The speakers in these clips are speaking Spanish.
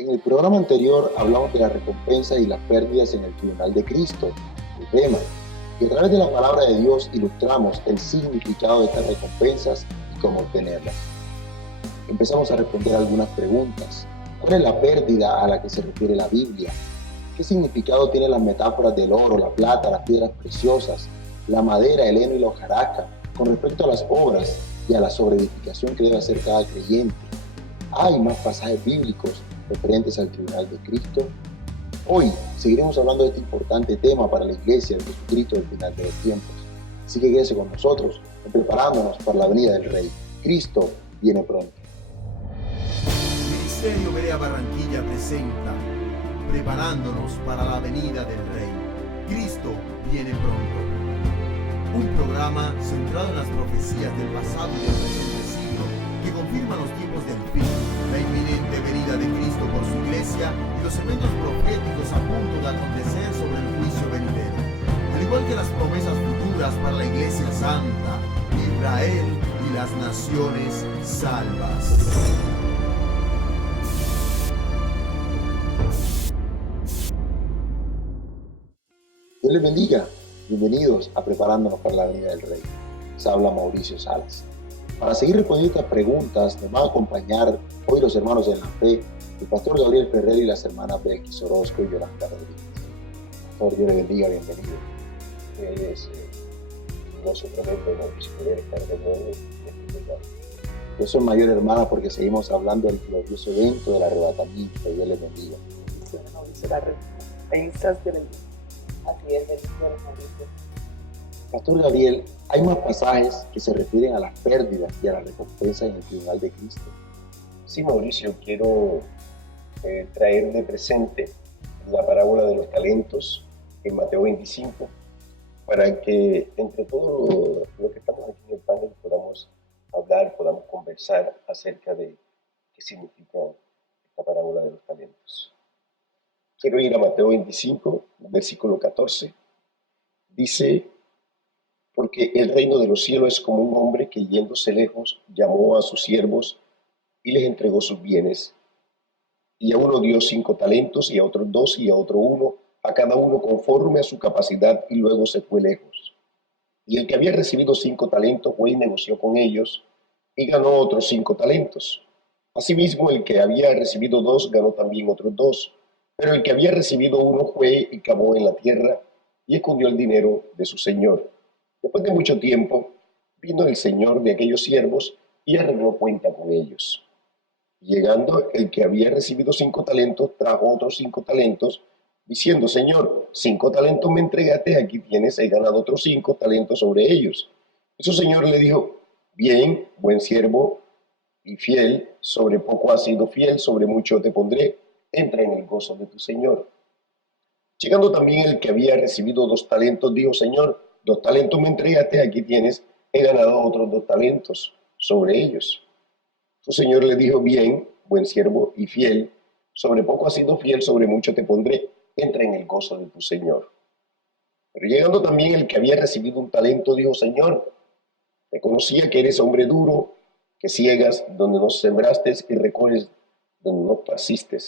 En el programa anterior hablamos de las recompensas y las pérdidas en el tribunal de Cristo, el tema, y a través de la palabra de Dios ilustramos el significado de estas recompensas y cómo obtenerlas. Empezamos a responder algunas preguntas. ¿Cuál es la pérdida a la que se refiere la Biblia? ¿Qué significado tienen las metáforas del oro, la plata, las piedras preciosas, la madera, el heno y la hojarasca con respecto a las obras y a la sobreedificación que debe hacer cada creyente? ¿Hay más pasajes bíblicos referentes al tribunal de Cristo? Hoy seguiremos hablando de este importante tema para la iglesia de Jesucristo del final de los tiempos. Así que quédese con nosotros, preparándonos para la venida del Rey. Cristo viene pronto. Ministerio Berea Barranquilla presenta Preparándonos para la venida del Rey. Cristo viene pronto. Un programa centrado en las profecías del pasado y del presente siglo que confirman los tiempos del fin, la inminente venida de Cristo por su iglesia y los eventos proféticos a punto de acontecer sobre el juicio venidero, al igual que las promesas futuras para la iglesia santa, Israel y las naciones salvas. Dios les bendiga. Bienvenidos a Preparándonos para la venida del Rey. Les habla Mauricio Salas. Para seguir respondiendo estas preguntas, nos van a acompañar hoy los hermanos en la fe, el pastor Gabriel Ferrer y las hermanas Belkis Orozco y Yolanda Rodríguez. Pastor, Dios les bendiga, bienvenido. Es un gozo tremendo, Mauricio, poder estar de nuevo en este lugar. Yo soy mayor hermana porque seguimos hablando del glorioso evento del arrebatamiento. Dios les bendiga. Mauricio, las recompensas de la iglesia. Así es, bendiciones, Mauricio. Pastor Gabriel, hay más pasajes que se refieren a las pérdidas y a las recompensas en el tribunal de Cristo. Sí, Mauricio, quiero traer de presente la parábola de los talentos en Mateo 25, para que entre todos los que estamos aquí en el panel podamos hablar, podamos conversar acerca de qué significa esta parábola de los talentos. Quiero ir a Mateo 25, versículo 14. Dice: porque el reino de los cielos es como un hombre que, yéndose lejos, llamó a sus siervos y les entregó sus bienes. Y a uno dio 5 talentos, y a otros 2, y a otro 1, a cada uno conforme a su capacidad, y luego se fue lejos. Y el que había recibido 5 talentos fue y negoció con ellos, y ganó otros 5 talentos. Asimismo, el que había recibido 2 ganó también otros 2. Pero el que había recibido 1 fue y cavó en la tierra, y escondió el dinero de su señor. Después de mucho tiempo, vino el señor de aquellos siervos y arregló cuenta con ellos. Llegando el que había recibido 5 talentos, trajo otros 5 talentos, diciendo: Señor, 5 talentos me entregaste, aquí tienes, he ganado otros 5 talentos sobre ellos. Y su señor le dijo: bien, buen siervo y fiel, sobre poco has sido fiel, sobre mucho te pondré, entra en el gozo de tu señor. Llegando también el que había recibido 2 talentos, dijo: Señor, 2 talentos me entregaste, aquí tienes, he ganado otros 2 talentos sobre ellos. Su señor le dijo: bien, buen siervo y fiel, sobre poco has sido fiel, sobre mucho te pondré, entra en el gozo de tu señor. Pero llegando también el que había recibido 1 talento, dijo: Señor, reconocía que eres hombre duro, que ciegas donde no sembraste y recoges donde no pasiste,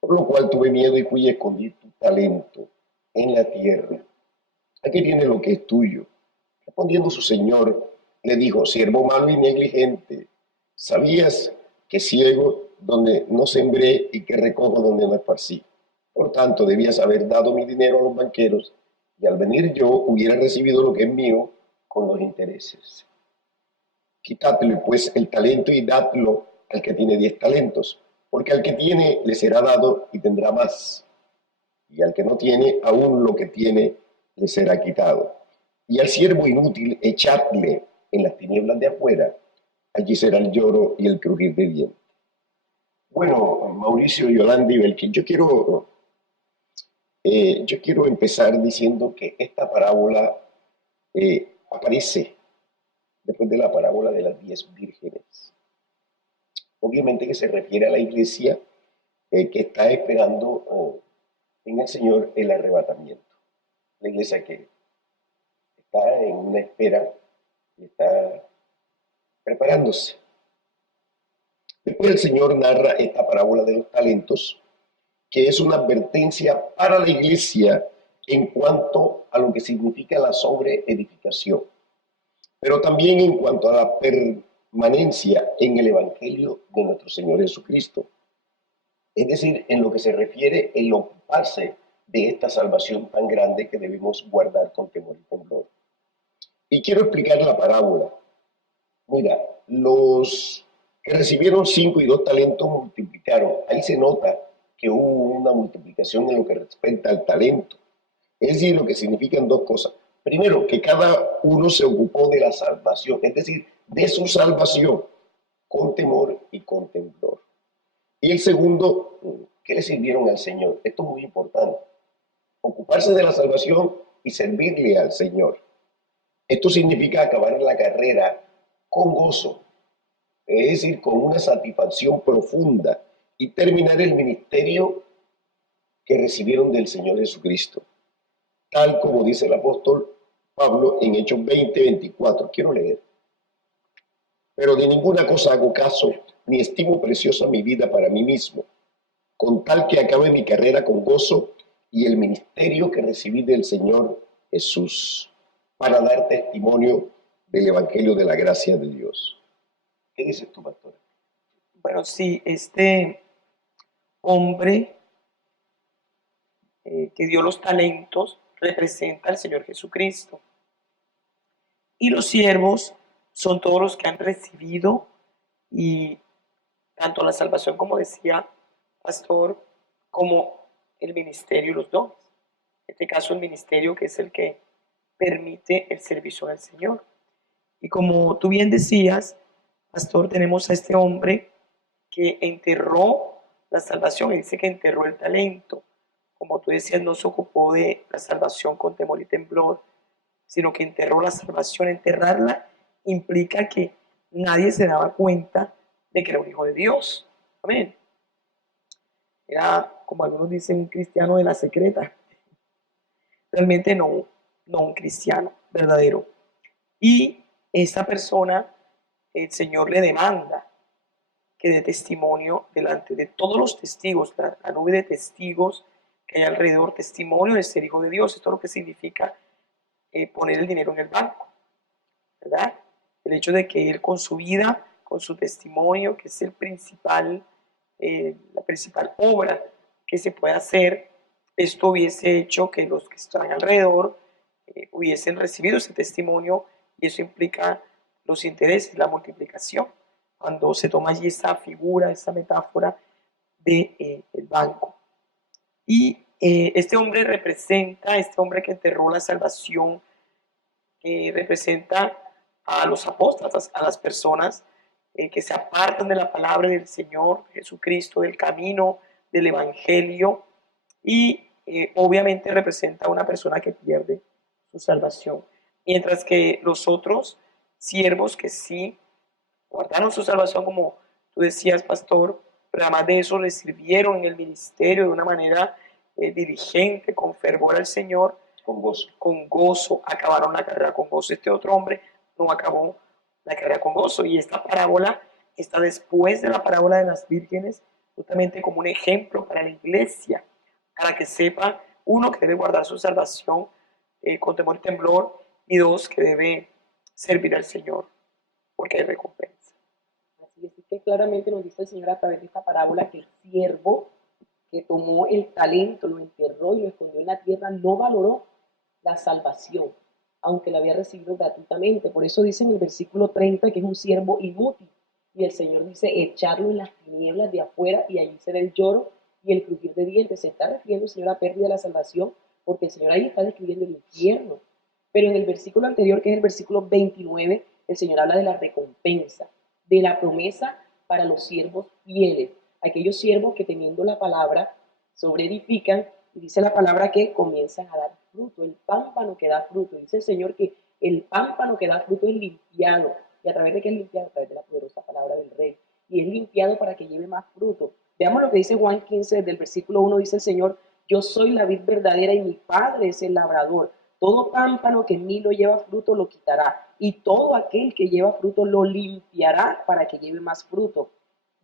por lo cual tuve miedo y fui y escondí tu talento en la tierra. Aquí tiene lo que es tuyo. Respondiendo su señor, le dijo: siervo malo y negligente, ¿sabías que ciego donde no sembré y que recojo donde no esparcí? Por tanto, debías haber dado mi dinero a los banqueros, y al venir yo hubiera recibido lo que es mío con los intereses. Quitadle pues el talento y dadlo al que tiene 10 talentos, porque al que tiene le será dado y tendrá más, y al que no tiene, aún lo que tiene le será quitado. Y al siervo inútil echadle en las tinieblas de afuera, allí será el lloro y el crujir de dientes. Bueno, Mauricio, Yolanda y Belkin, yo quiero empezar diciendo que esta parábola aparece después de la parábola de las 10 vírgenes. Obviamente que se refiere a la iglesia que está esperando en el Señor el arrebatamiento. La iglesia que está en una espera y está preparándose. Después el Señor narra esta parábola de los talentos que es una advertencia para la iglesia en cuanto a lo que significa la sobreedificación, pero también en cuanto a la permanencia en el Evangelio de nuestro Señor Jesucristo. Es decir, en lo que se refiere el ocuparse de esta salvación tan grande que debemos guardar con temor y temblor. Y quiero explicar la parábola. Mira, los que recibieron 5 y 2 talentos multiplicaron. Ahí se nota que hubo una multiplicación en lo que respecta al talento. Es decir, lo que significan dos cosas. Primero, que cada uno se ocupó de la salvación, es decir, de su salvación, con temor y con temblor. Y el segundo, que le sirvieron al Señor. Esto es muy importante. Ocuparse de la salvación y servirle al Señor. Esto significa acabar la carrera con gozo, es decir, con una satisfacción profunda y terminar el ministerio que recibieron del Señor Jesucristo, tal como dice el apóstol Pablo en Hechos 20:24. Quiero leer. Pero de ninguna cosa hago caso, ni estimo preciosa mi vida para mí mismo, con tal que acabe mi carrera con gozo y el ministerio que recibí del Señor Jesús, para dar testimonio del Evangelio de la gracia de Dios. ¿Qué dices tú, pastora? Bueno, sí, este hombre que dio los talentos representa al Señor Jesucristo. Y los siervos son todos los que han recibido y tanto la salvación, como decía pastor, como el ministerio y los dones. En este caso, el ministerio, que es el que permite el servicio al Señor. Y como tú bien decías, pastor, tenemos a este hombre que enterró la salvación, y dice que enterró el talento. Como tú decías, no se ocupó de la salvación con temor y temblor, sino que enterró la salvación. Enterrarla implica que nadie se daba cuenta de que era un hijo de Dios. Amén. Era, como algunos dicen, un cristiano de la secreta. Realmente no un cristiano verdadero. Y esta persona, el Señor le demanda que dé testimonio delante de todos los testigos, la nube de testigos que hay alrededor, testimonio de ser hijo de Dios. Esto es lo que significa poner el dinero en el banco, ¿verdad? El hecho de que él, con su vida, con su testimonio, que es la principal obra que se puede hacer, esto hubiese hecho que los que están alrededor hubiesen recibido ese testimonio, y eso implica los intereses, la multiplicación, cuando se toma allí esa figura, esa metáfora del banco. Y este hombre que enterró la salvación, representa a los apóstatas, a las personas que se apartan de la palabra del Señor Jesucristo, del camino, del Evangelio, y obviamente representa a una persona que pierde su salvación. Mientras que los otros siervos que sí guardaron su salvación, como tú decías, pastor, pero además de eso le sirvieron en el ministerio de una manera diligente, con fervor al Señor, con gozo, acabaron la carrera con gozo. Este otro hombre no acabó la carrera con gozo, y esta parábola está después de la parábola de las vírgenes, justamente como un ejemplo para la iglesia, para que sepa, uno, que debe guardar su salvación con temor y temblor, y dos, que debe servir al Señor, porque hay recompensa. Así es que claramente nos dice el Señor a través de esta parábola que el siervo que tomó el talento, lo enterró y lo escondió en la tierra, no valoró la salvación, aunque la había recibido gratuitamente. Por eso dice en el versículo 30 que es un siervo inútil, y el Señor dice echarlo en las tinieblas de afuera, y allí será el lloro y el crujir de dientes. Se está refiriendo el Señor a pérdida de la salvación, porque el Señor ahí está describiendo el infierno. Pero en el versículo anterior, que es el versículo 29, el Señor habla de la recompensa, de la promesa para los siervos fieles, aquellos siervos que, teniendo la palabra, sobreedifican, y dice la palabra que comienzan a dar fruto, el pámpano que da fruto. Dice el Señor que el pámpano que da fruto es limpiado. ¿Y a través de qué es limpiado? A través de la poderosa palabra del Rey. Y es limpiado para que lleve más fruto. Veamos lo que dice Juan 15, del versículo 1, dice el Señor: yo soy la vid verdadera y mi Padre es el labrador. Todo pámpano que en mí no lleva fruto lo quitará, y todo aquel que lleva fruto lo limpiará para que lleve más fruto.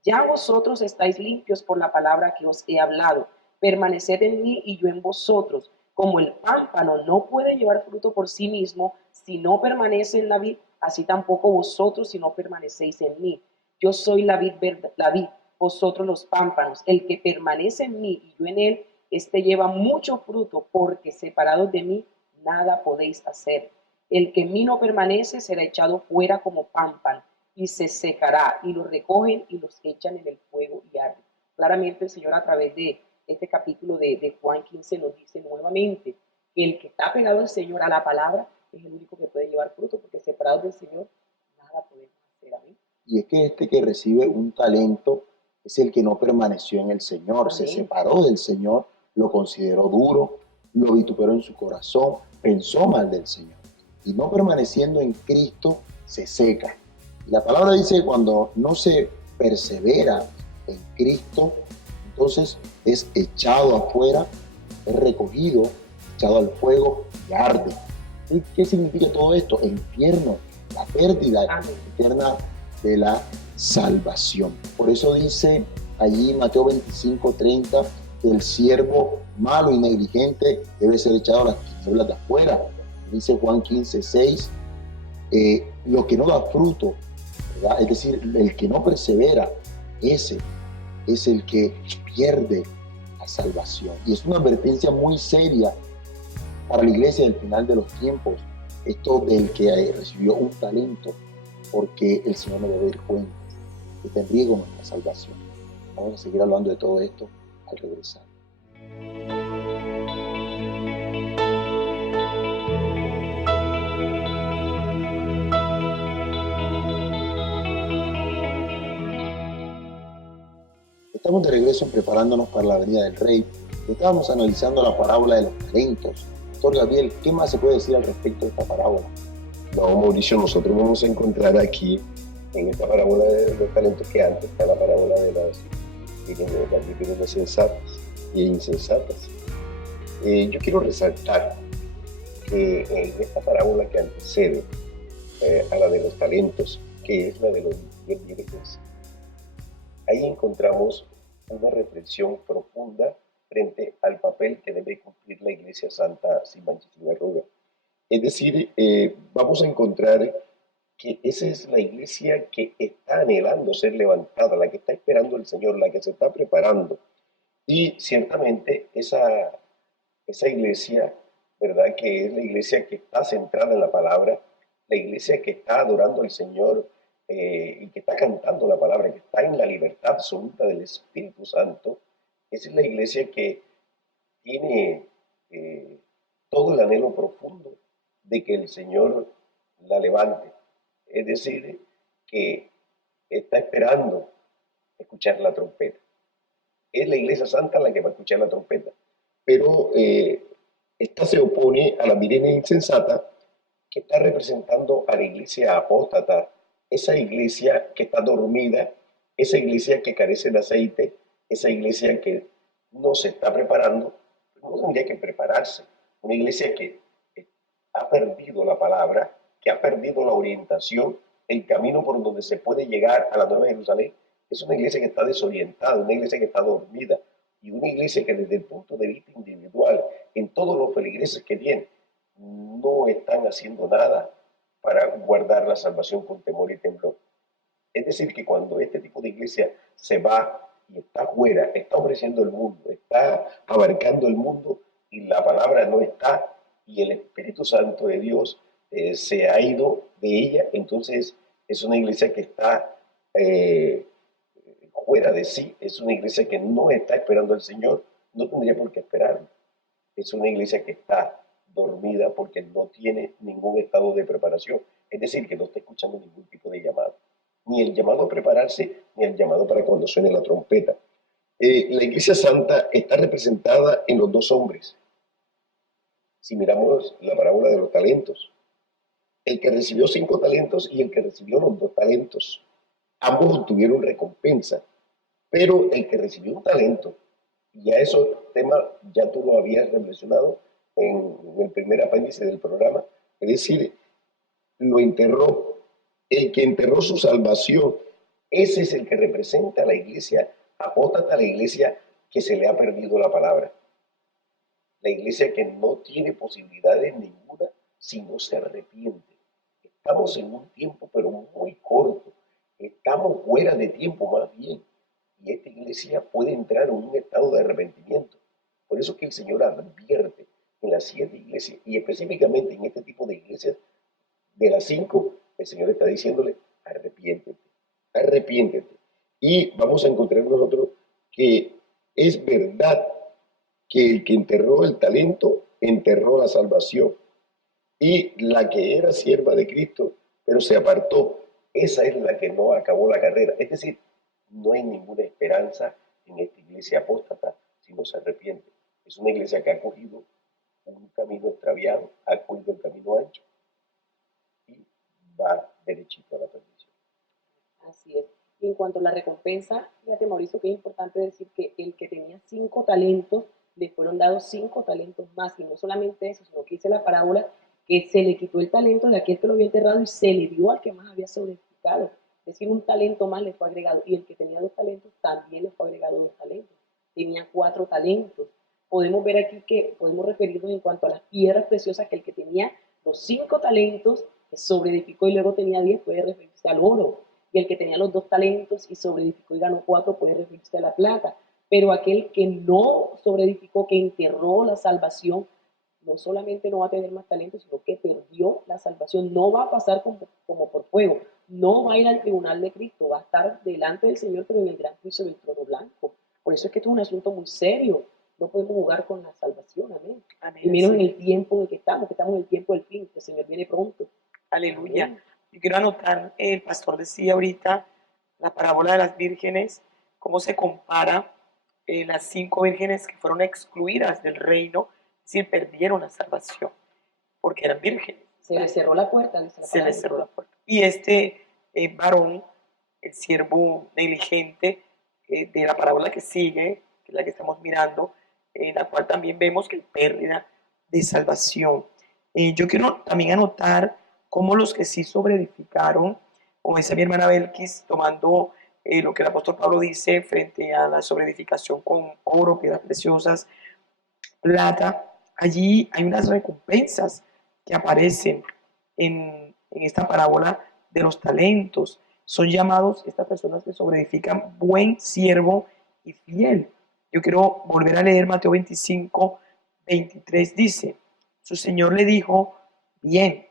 Ya vosotros estáis limpios por la palabra que os he hablado. Permaneced en mí y yo en vosotros. Como el pámpano no puede llevar fruto por sí mismo si no permanece en la vid, así tampoco vosotros si no permanecéis en mí. Yo soy la vid, vosotros los pámpanos. El que permanece en mí y yo en él, este lleva mucho fruto, porque separados de mí nada podéis hacer. El que en mí no permanece será echado fuera como pámpano y se secará, y los recogen y los echan en el fuego y arden. Claramente el Señor, a través de este capítulo de Juan 15, nos dice nuevamente que el que está pegado al Señor, a la palabra, es el único que puede llevar fruto, porque separados del Señor nada podemos hacer. Amén. Y es que este que recibe un talento es el que no permaneció en el Señor, se Amén. separó del Señor, lo consideró duro, lo vituperó en su corazón, pensó mal del Señor. Y no permaneciendo en Cristo, se seca. Y la palabra dice que cuando no se persevera en Cristo, entonces es echado afuera, es recogido, echado al fuego y arde. ¿Y qué significa todo esto? El infierno, la pérdida eterna de la salvación. Por eso dice allí Mateo 25:30 que el siervo malo y negligente debe ser echado a las tinieblas de afuera. Dice Juan 15:6, lo que no da fruto, ¿verdad? Es decir, el que no persevera, ese es el que pierde la salvación. Y es una advertencia muy seria para la iglesia del final de los tiempos, esto del que recibió un talento, porque el Señor no debe dar cuenta, que está en riesgo nuestra salvación. Vamos a seguir hablando de todo esto al regresar. Estamos de regreso preparándonos para la venida del Rey. Estábamos analizando la parábola de los talentos. Doctor Gabriel, ¿qué más se puede decir al respecto de esta parábola? No, Mauricio, nosotros vamos a encontrar aquí, en esta parábola de los talentos, que antes está la parábola de las vírgenes sensatas e insensatas. Yo quiero resaltar que en esta parábola que antecede a la de los talentos, que es la de los 10 vírgenes, ahí encontramos una reflexión profunda frente al papel que debe cumplir la Iglesia Santa sin mancha y sin arruga. Es decir, vamos a encontrar que esa es la iglesia que está anhelando ser levantada, la que está esperando el Señor, la que se está preparando. Y ciertamente esa iglesia, ¿verdad? Que es la iglesia que está centrada en la palabra, la iglesia que está adorando al Señor y que está cantando la palabra, que está en la libertad absoluta del Espíritu Santo. Esa es la iglesia que tiene todo el anhelo profundo de que el Señor la levante. Es decir, que está esperando escuchar la trompeta. Es la Iglesia Santa la que va a escuchar la trompeta. Pero esta se opone a la virgen insensata, que está representando a la iglesia apóstata, esa iglesia que está dormida, esa iglesia que carece de aceite, esa iglesia que no se está preparando, no tendría que prepararse. Una iglesia que ha perdido la palabra, que ha perdido la orientación, el camino por donde se puede llegar a la Nueva Jerusalén. Es una iglesia que está desorientada, una iglesia que está dormida, y una iglesia que desde el punto de vista individual, en todos los feligreses que tienen, no están haciendo nada para guardar la salvación con temor y temblor. Es decir, que cuando este tipo de iglesia se va y está fuera, está ofreciendo el mundo, está abarcando el mundo y la palabra no está y el Espíritu Santo de Dios se ha ido de ella, entonces es una iglesia que está fuera de sí, es una iglesia que no está esperando al Señor, no tendría por qué esperarlo. Es una iglesia que está dormida porque no tiene ningún estado de preparación, es decir, que no está escuchando ningún tipo de llamado, ni el llamado a prepararse, ni el llamado para cuando suene la trompeta. La Iglesia Santa está representada en los dos hombres. Si miramos la parábola de los talentos, el que recibió 5 talentos y el que recibió los 2 talentos, ambos obtuvieron recompensa, pero el que recibió un talento, ya eso tema ya tú lo habías reflexionado en el primer apéndice del programa, es decir, lo enterró. El que enterró su salvación, ese es el que representa a la iglesia apóstata, a la iglesia que se le ha perdido la palabra. La iglesia que no tiene posibilidades ninguna si no se arrepiente. Estamos en un tiempo pero muy corto. Estamos fuera de tiempo más bien. Y esta iglesia puede entrar en un estado de arrepentimiento. Por eso es que el Señor advierte en las 7 iglesias y específicamente en este tipo de iglesias de las 5, el Señor está diciéndole, arrepiéntete, arrepiéntete. Y vamos a encontrar nosotros que es verdad que el que enterró el talento, enterró la salvación. Y la que era sierva de Cristo, pero se apartó, esa es la que no acabó la carrera. Es decir, no hay ninguna esperanza en esta iglesia apóstata si no se arrepiente. Es una iglesia que ha cogido un camino extraviado, ha cogido el camino ancho y va derechito a la perdición. Así es. Y en cuanto a la recompensa, fíjate, Mauricio, que es importante decir que el que tenía 5 talentos, le fueron dados 5 talentos más. Y no solamente eso, sino que dice la parábola que se le quitó el talento de aquel que lo había enterrado y se le dio al que más había sobreedificado. Es decir, un talento más le fue agregado. Y el que tenía 2 talentos también le fue agregado 2 talentos. Tenía 4 talentos. Podemos ver aquí que podemos referirnos en cuanto a las piedras preciosas, que el que tenía los 5 talentos, que sobreedificó y luego tenía 10, puede referirse al oro. Y el que tenía los 2 talentos y sobreedificó y ganó 4, puede referirse a la plata. Pero aquel que no sobreedificó, que enterró la salvación, no solamente no va a tener más talento, sino que perdió la salvación. No va a pasar como por fuego. No va a ir al tribunal de Cristo. Va a estar delante del Señor, pero en el gran juicio del trono blanco. Por eso es que esto es un asunto muy serio. No podemos jugar con la salvación. Amén. Amén, y menos sí, en el tiempo en el que estamos en el tiempo del fin. El Señor viene pronto. Aleluya. Amén. Yo quiero anotar, el pastor decía ahorita, la parábola de las vírgenes, cómo se compara las 5 vírgenes que fueron excluidas del reino, es decir, perdieron la salvación, porque eran vírgenes. Se les cerró la puerta. Se les cerró la puerta. Y este varón, el siervo negligente de la parábola que sigue, que es la que estamos mirando, en la cual también vemos que hay pérdida de salvación. Yo quiero también anotar cómo los que sí sobreedificaron, como dice mi hermana Belkis, tomando lo que el apóstol Pablo dice frente a la sobreedificación con oro, piedras preciosas, plata, allí hay unas recompensas que aparecen en esta parábola de los talentos. Son llamados estas personas que sobreedifican buen siervo y fiel. Yo quiero volver a leer Mateo 25, 23, dice, su Señor le dijo, bien,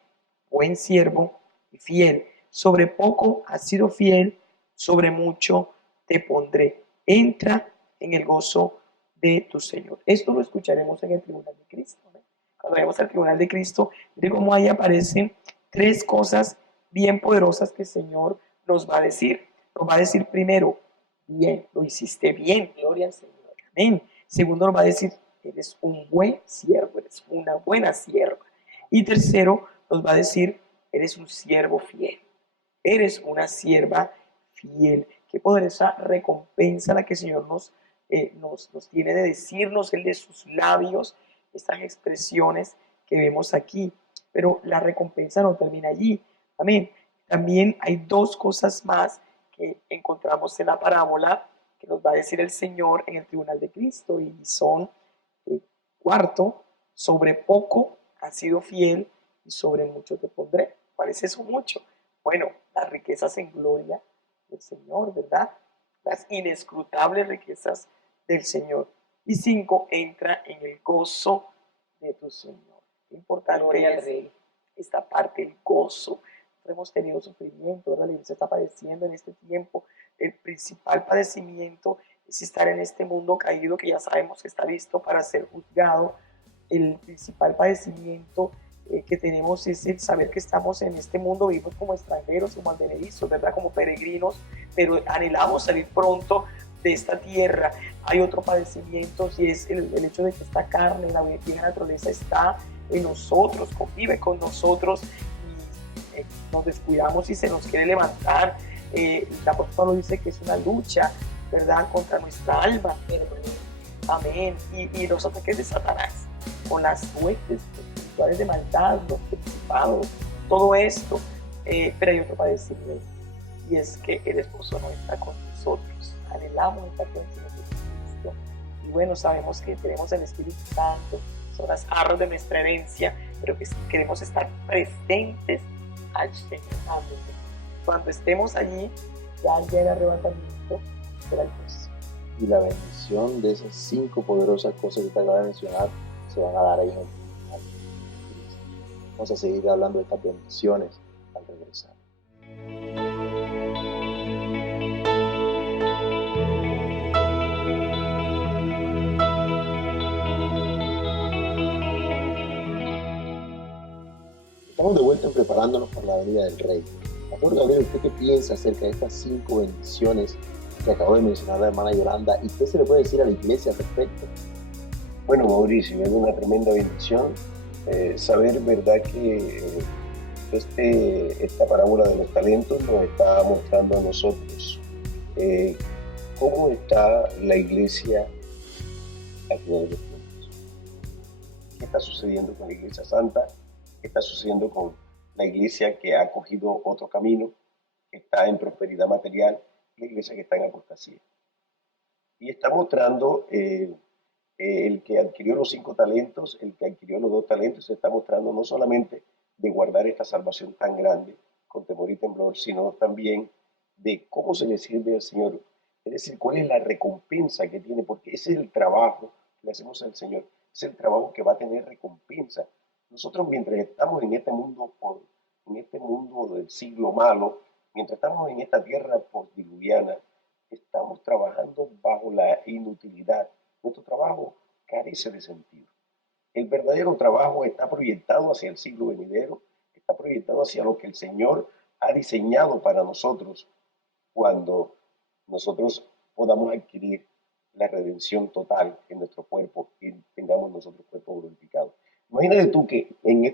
buen siervo y fiel, sobre poco has sido fiel, sobre mucho te pondré. Entra en el gozo de tu Señor. Esto lo escucharemos en el tribunal de Cristo, ¿no? Cuando vayamos al tribunal de Cristo, de cómo ahí aparecen 3 cosas bien poderosas que el Señor nos va a decir. Nos va a decir primero, bien, lo hiciste bien, gloria al Señor. Amén. Segundo, nos va a decir, eres un buen siervo, eres una buena sierva. Y tercero, nos va a decir, eres un siervo fiel, eres una sierva fiel. Qué poderosa recompensa la que el Señor nos tiene de decirnos, el de sus labios, estas expresiones que vemos aquí. Pero la recompensa no termina allí. Amén. También hay 2 cosas más que encontramos en la parábola que nos va a decir el Señor en el tribunal de Cristo, y son, cuarto, sobre poco has sido fiel y sobre mucho te pondré. ¿Cuál es eso mucho? Bueno, las riquezas en gloria del Señor, ¿verdad? Las inescrutables riquezas del Señor. Y 5, entra en el gozo de tu Señor. Qué importante es esta parte, el gozo. Hemos tenido sufrimiento, ¿verdad? La iglesia está padeciendo en este tiempo. El principal padecimiento es estar en este mundo caído que ya sabemos que está listo para ser juzgado. El principal padecimiento que tenemos es el saber que estamos en este mundo, vivimos como extranjeros, como advenedizos, ¿verdad? Como peregrinos, pero anhelamos salir pronto de esta tierra. Hay otro padecimiento, y es el hecho de que esta carne, la vieja naturaleza, está en nosotros, convive con nosotros, y nos descuidamos y se nos quiere levantar. El apóstol Pablo dice que es una lucha, ¿verdad?, contra nuestra alma. Amén. Y los ataques de Satanás, con las huestes espirituales de maldad, los principados, todo esto. Pero hay otro padecimiento, y es que el esposo no está con nosotros. Anhelamos estar con el Señor Jesucristo, Y bueno, sabemos que tenemos el Espíritu Santo, son las arras de nuestra herencia, pero que queremos estar presentes al Señor. Amén. Cuando estemos allí, ya llega el arrebatamiento, será el próximo. Y la bendición de esas 5 poderosas cosas que te acabo de mencionar se van a dar ahí en el final. Vamos a seguir hablando de estas bendiciones al regresar. Estamos de vuelta en preparándonos para la venida del Rey. Pastor Gabriel, ¿usted qué piensa acerca de estas 5 bendiciones que acabó de mencionar la hermana Yolanda? ¿Y qué se le puede decir a la iglesia al respecto? Bueno, Mauricio, es una tremenda bendición saber, ¿verdad?, que esta parábola de los talentos nos está mostrando a nosotros cómo está la iglesia al final de los tiempos. ¿Qué está sucediendo con la iglesia santa? ¿Qué está sucediendo con la iglesia que ha cogido otro camino, que está en prosperidad material, la iglesia que está en apostasía? Y está mostrando el que adquirió los 5 talentos, el que adquirió los 2 talentos, se está mostrando no solamente de guardar esta salvación tan grande con temor y temblor, sino también de cómo se le sirve al Señor. Es decir, cuál es la recompensa que tiene, porque ese es el trabajo que le hacemos al Señor, es el trabajo que va a tener recompensa. Nosotros mientras estamos en este mundo, en este mundo del siglo malo, mientras estamos en esta tierra postdiluviana, estamos trabajando bajo la inutilidad. Nuestro trabajo carece de sentido. El verdadero trabajo está proyectado hacia el siglo venidero, está proyectado hacia lo que el Señor ha diseñado para nosotros cuando nosotros podamos adquirir la redención total en nuestro cuerpo y tengamos nosotros cuerpo glorificado. Imagínate tú que en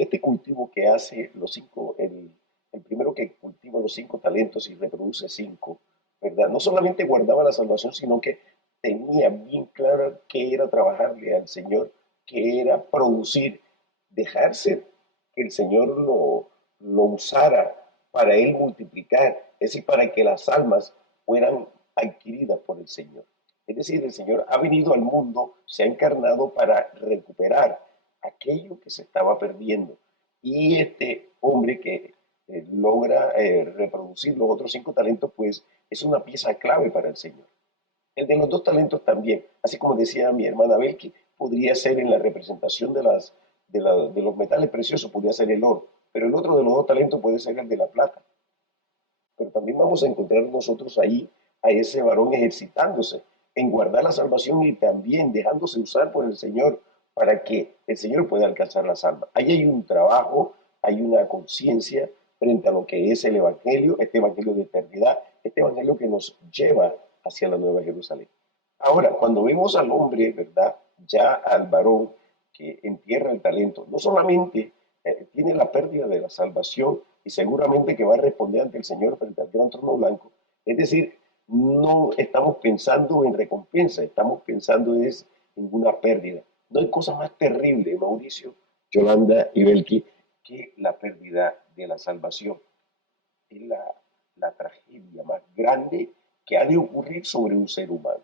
este cultivo que hace los 5, el primero que cultiva los 5 talentos y reproduce 5, ¿verdad? No solamente guardaba la salvación, sino que tenía bien claro qué era trabajarle al Señor, qué era producir, dejarse que el Señor lo usara para él multiplicar, es decir, para que las almas fueran adquiridas por el Señor. Es decir, el Señor ha venido al mundo, se ha encarnado para recuperar aquello que se estaba perdiendo. Y este hombre que logra reproducir los otros 5 talentos, pues es una pieza clave para el Señor. El de los 2 talentos también, así como decía mi hermana Belki, podría ser en la representación de los metales preciosos, podría ser el oro, pero el otro de los 2 talentos puede ser el de la plata. Pero también vamos a encontrar nosotros ahí a ese varón ejercitándose en guardar la salvación y también dejándose usar por el Señor para que el Señor pueda alcanzar las almas. Ahí hay un trabajo, hay una conciencia frente a lo que es el Evangelio, este Evangelio de eternidad, este Evangelio que nos lleva hacia la Nueva Jerusalén. Ahora, cuando vemos al hombre, ¿verdad?, ya al varón que entierra el talento, no solamente tiene la pérdida de la salvación y seguramente que va a responder ante el Señor frente al gran trono blanco, es decir, no estamos pensando en recompensa, estamos pensando en una pérdida. No hay cosa más terrible, Mauricio, Yolanda y Belki, que la pérdida de la salvación. Es la tragedia más grande que ha de ocurrir sobre un ser humano.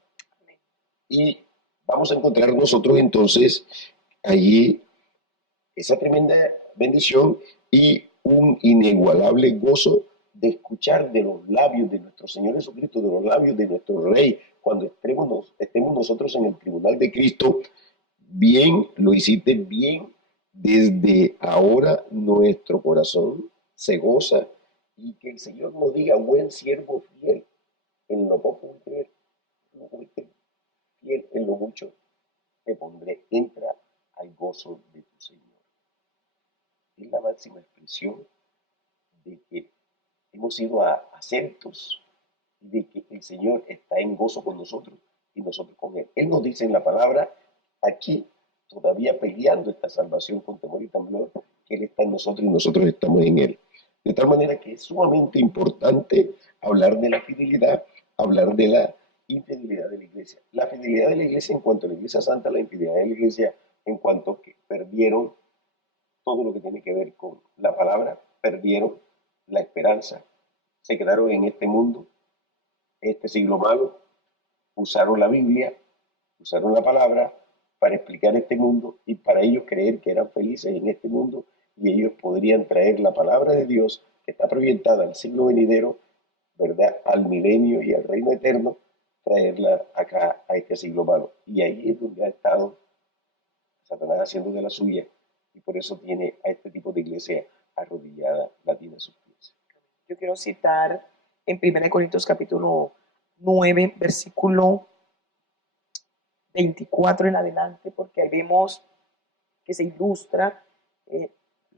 Y vamos a encontrar nosotros entonces allí esa tremenda bendición y un inigualable gozo de escuchar de los labios de nuestro Señor Jesucristo, de los labios de nuestro Rey, cuando estemos nosotros en el tribunal de Cristo. Bien, lo hiciste bien, desde ahora nuestro corazón se goza y que el Señor nos diga, buen siervo fiel, en lo poco fuiste fiel, en lo mucho te pondré, entra al gozo de tu Señor. Es la máxima expresión de que hemos sido aceptos y de que el Señor está en gozo con nosotros y nosotros con Él. Él nos dice en la palabra, aquí todavía peleando esta salvación con temor y temblor, que Él está en nosotros y nosotros estamos en Él. De tal manera que es sumamente importante hablar de la fidelidad, hablar de la infidelidad de la iglesia. La fidelidad de la iglesia en cuanto a la iglesia santa, la infidelidad de la iglesia en cuanto que perdieron todo lo que tiene que ver con la palabra, perdieron la esperanza, se quedaron en este mundo, este siglo malo, usaron la Biblia, Usaron la palabra para explicar este mundo y para ellos creer que eran felices en este mundo y ellos podrían traer la palabra de Dios que está proyectada al siglo venidero, ¿verdad? Al milenio y al reino eterno, traerla acá a este siglo malo. Y ahí es donde ha estado Satanás haciendo de la suya y por eso tiene a este tipo de iglesia arrodillada, la tiene a sus pies. Yo quiero citar en 1 Corintios capítulo 9, versículo 24 en adelante, porque ahí vemos que se ilustra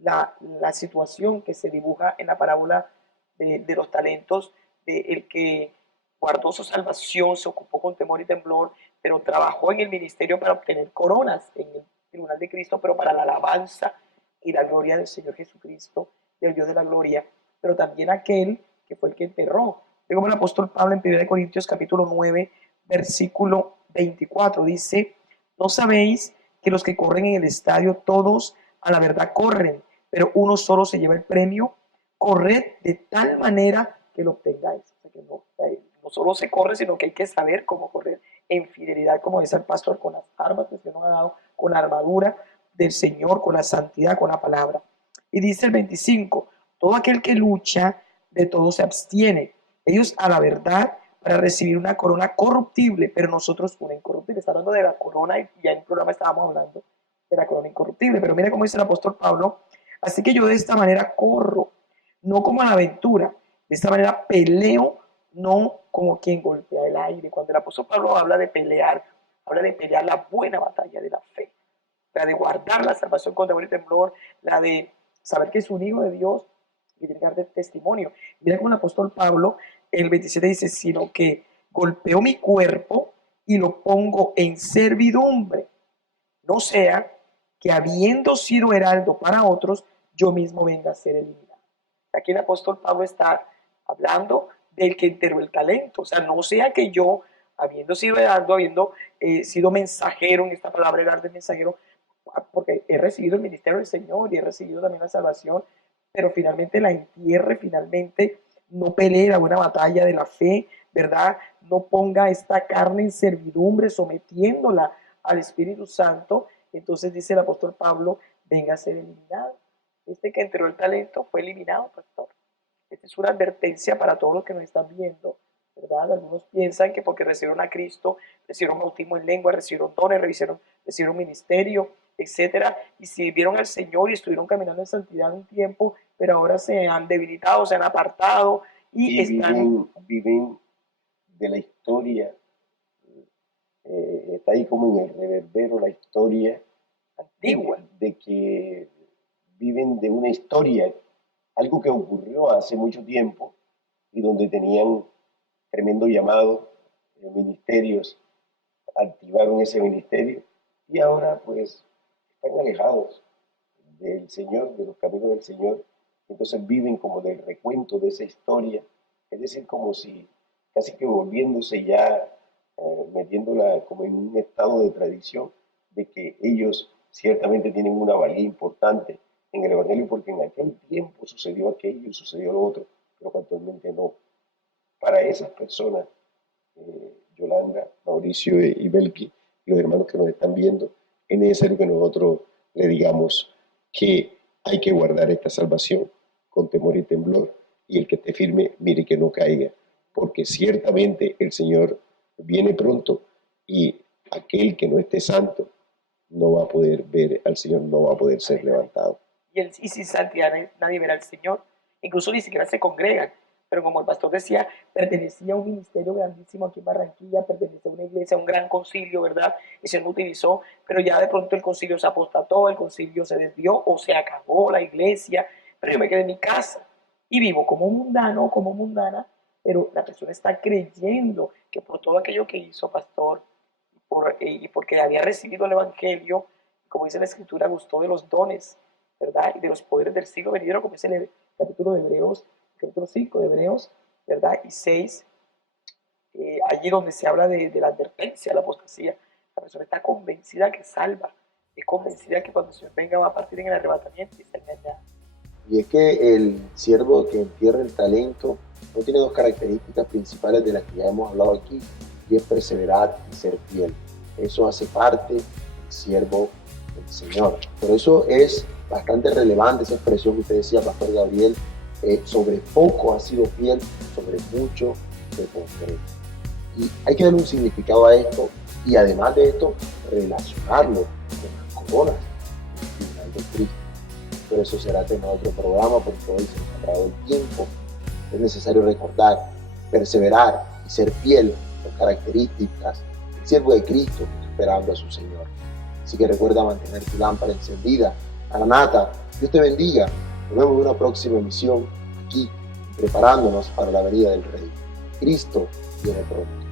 la situación que se dibuja en la parábola de los talentos, de el que guardó su salvación, se ocupó con temor y temblor, pero trabajó en el ministerio para obtener coronas en el tribunal de Cristo, pero para la alabanza y la gloria del Señor Jesucristo, del Dios de la gloria, pero también aquel que fue el que enterró. Como el apóstol Pablo en 1 Corintios capítulo 9, versículo 24, dice: ¿no sabéis que los que corren en el estadio, todos a la verdad corren, pero uno solo se lleva el premio? Corred de tal manera que lo obtengáis. O sea, que no solo se corre, sino que hay que saber cómo correr en fidelidad, como dice el pastor, con las armas que se nos ha dado, con la armadura del Señor, con la santidad, con la palabra. Y dice el 25, todo aquel que lucha, de todo se abstiene. Ellos a la verdad para recibir una corona corruptible, pero nosotros una incorruptible. Está hablando de la corona y ya en el programa estábamos hablando de la corona incorruptible. Pero mira cómo dice el apóstol Pablo: así que yo de esta manera corro, no como a la aventura, de esta manera peleo, no como quien golpea el aire. Cuando el apóstol Pablo habla de pelear la buena batalla de la fe, la de guardar la salvación con temor y temblor, la de saber que es un hijo de Dios y tiene que dar testimonio. Mira cómo el apóstol Pablo, el 27 dice: sino que golpeo mi cuerpo y lo pongo en servidumbre, no sea que habiendo sido heraldo para otros, yo mismo venga a ser eliminado. Aquí el apóstol Pablo está hablando del que enterró el talento. O sea, no sea que yo, habiendo sido heraldo, habiendo sido mensajero, en esta palabra heraldo es mensajero, porque he recibido el ministerio del Señor y he recibido también la salvación, pero finalmente la entierre, finalmente no pelee la buena batalla de la fe, ¿verdad? No ponga esta carne en servidumbre, sometiéndola al Espíritu Santo. Entonces dice el apóstol Pablo: venga a ser eliminado. Este que enterró el talento fue eliminado, pastor. Esta es una advertencia para todos los que nos están viendo, ¿verdad? Algunos piensan que porque recibieron a Cristo, recibieron bautismo en lengua, recibieron dones, recibieron ministerio, etcétera, y sirvieron al Señor y estuvieron caminando en santidad un tiempo, pero ahora se han debilitado, se han apartado y están... Viven de la historia, está ahí como en el reverbero la historia antigua, de que viven de una historia, algo que ocurrió hace mucho tiempo y donde tenían tremendo llamado, ministerios, activaron ese ministerio y ahora pues están alejados del Señor, de los caminos del Señor. Entonces viven como del recuento de esa historia, es decir, como si casi que volviéndose ya, metiéndola como en un estado de tradición, de que ellos ciertamente tienen una valía importante en el Evangelio, porque en aquel tiempo sucedió aquello y sucedió lo otro, pero actualmente no. Para esas personas, Yolanda, Mauricio y Belki, los hermanos que nos están viendo, es necesario que nosotros le digamos que hay que guardar esta salvación con temor y temblor, y el que esté firme, mire que no caiga, porque ciertamente el Señor viene pronto y aquel que no esté santo no va a poder ver al Señor, no va a poder ser levantado. Y sin santidad nadie verá al Señor, incluso ni siquiera se congregan. Pero como el pastor decía, pertenecía a un ministerio grandísimo aquí en Barranquilla, pertenecía a una iglesia, a un gran concilio, ¿verdad? Y se lo utilizó, pero ya de pronto el concilio se apostató, el concilio se desvió o se acabó la iglesia, pero yo me quedé en mi casa y vivo como mundano, como mundana, pero la persona está creyendo que por todo aquello que hizo, pastor, y porque había recibido el evangelio, como dice la escritura, gustó de los dones, ¿verdad? Y de los poderes del siglo venidero, como dice el capítulo de Hebreos, capítulo 5 de Hebreos, ¿verdad? Y 6, allí donde se habla de la advertencia, la apostasía. La persona está convencida que salva, es convencida que cuando el Señor venga va a partir en el arrebatamiento y se engaña. Y es que el siervo que entierra el talento no tiene dos características principales de las que ya hemos hablado aquí, y es perseverar y ser fiel. eso hace parte del siervo del Señor. Por eso es bastante relevante esa expresión que usted decía, Pastor Gabriel, sobre poco has sido fiel, sobre mucho te pondré. Y hay que darle un significado a esto, y además de esto, relacionarlo con las coronas del tribunal de Cristo. Pero eso será tema de otro programa, porque hoy se nos ha acabado el tiempo. Es necesario recordar, perseverar y ser fiel con características del siervo de Cristo esperando a su Señor. Así que recuerda mantener tu lámpara encendida. Maranata, Dios te bendiga. Nos vemos en una próxima emisión aquí, preparándonos para la venida del Rey. Cristo viene pronto.